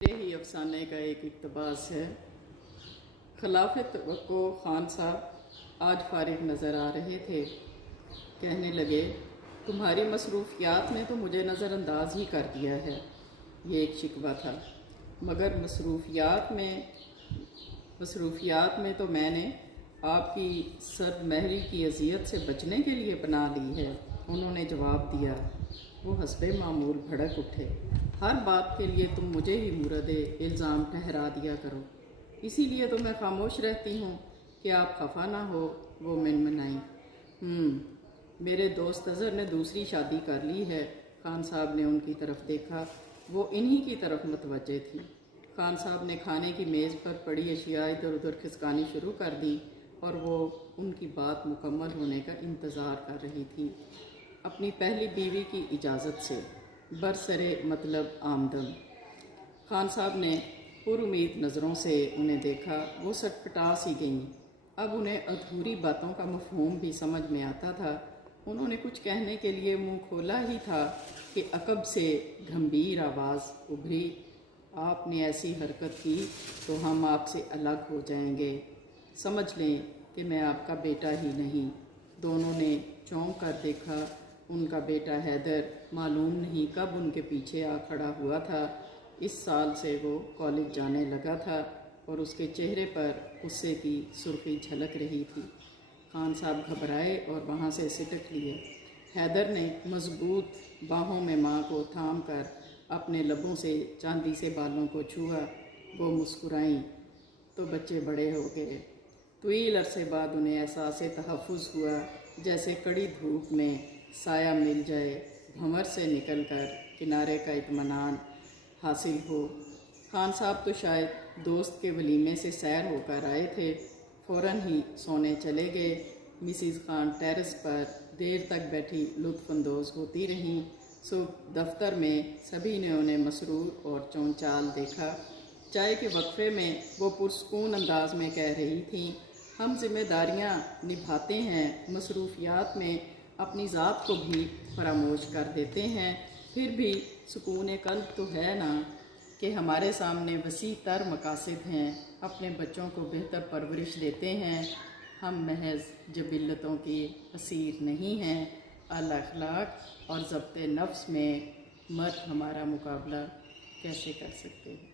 मेरे ही अफसाने का एक इक़्तिबास है। खिलाफ़े तवक्को खान साहब आज फारिग नज़र आ रहे थे। कहने लगे, तुम्हारी मसरूफ़ियात ने तो मुझे नज़रअंदाज ही कर दिया है। ये एक शिकवा था, मगर मसरूफ़ियात में तो मैंने आपकी सरमहरी की अजियत से बचने के लिए बना ली है। उन्होंने जवाब दिया। वो हस्बे मामूल भड़क उठे। हर बात के लिए तुम मुझे ही मुरद इल्ज़ाम ठहरा दिया करो, इसीलिए तो मैं खामोश रहती हूँ कि आप खफा ना हो। वो मनमनाई। मेरे दोस्त अज़हर ने दूसरी शादी कर ली है। खान साहब ने उनकी तरफ देखा। वो इन्हीं की तरफ मुतवज्जे थी। खान साहब ने खाने की मेज़ पर पड़ी अशिया इधर उधर खिसकानी शुरू कर दी और वो उनकी बात मुकम्मल होने का इंतज़ार कर रही थी। अपनी पहली बीवी की इजाज़त से बरसरे मतलब आमदन। खान साहब ने पुरुमीद नज़रों से उन्हें देखा। वो सटपटा सी गईं। अब उन्हें अधूरी बातों का मफ़हूम भी समझ में आता था। उन्होंने कुछ कहने के लिए मुंह खोला ही था कि अकब से गंभीर आवाज़ उभरी, आपने ऐसी हरकत की तो हम आपसे अलग हो जाएंगे। समझ लें कि मैं आपका बेटा ही नहीं। दोनों ने चौंक कर देखा। उनका बेटा हैदर मालूम नहीं कब उनके पीछे आ खड़ा हुआ था। इस साल से वो कॉलेज जाने लगा था और उसके चेहरे पर गुस्से की सुर्खी झलक रही थी। खान साहब घबराए और वहाँ से सिटक लिए। हैदर ने मजबूत बाहों में माँ को थाम कर अपने लबों से चांदी से बालों को छुआ। वो मुस्कुराईं तो बच्चे बड़े हो गए। तवील अरसे बाद उन्हें एहसास तहफ़्फ़ुज़ हुआ, जैसे कड़ी धूप में साया मिल जाए, भंवर से निकलकर किनारे का इत्मीनान हासिल हो। खान साहब तो शायद दोस्त के वलीमे से सैर होकर आए थे, फ़ौरन ही सोने चले गए। मिसिज़ खान टेरेस पर देर तक बैठी लुत्फ़अंदोज़ होती रहीं। सुबह दफ्तर में सभी ने उन्हें मसरूर और चौंचाल देखा। चाय के वक्फे में वो पुरसकून अंदाज में कह रही थीं, हम जिम्मेदारियां निभाते हैं, मसरूफियात में अपनी ज़ात को भी फरामोश कर देते हैं, फिर भी सुकून कल्ब तो है ना कि हमारे सामने वसी तर मकासद हैं। अपने बच्चों को बेहतर परवरिश देते हैं। हम महज जबिल्लतों के असीर नहीं हैं। अल अखलाक और ज़ब्ते नफ्स में मर्द हमारा मुकाबला कैसे कर सकते हैं।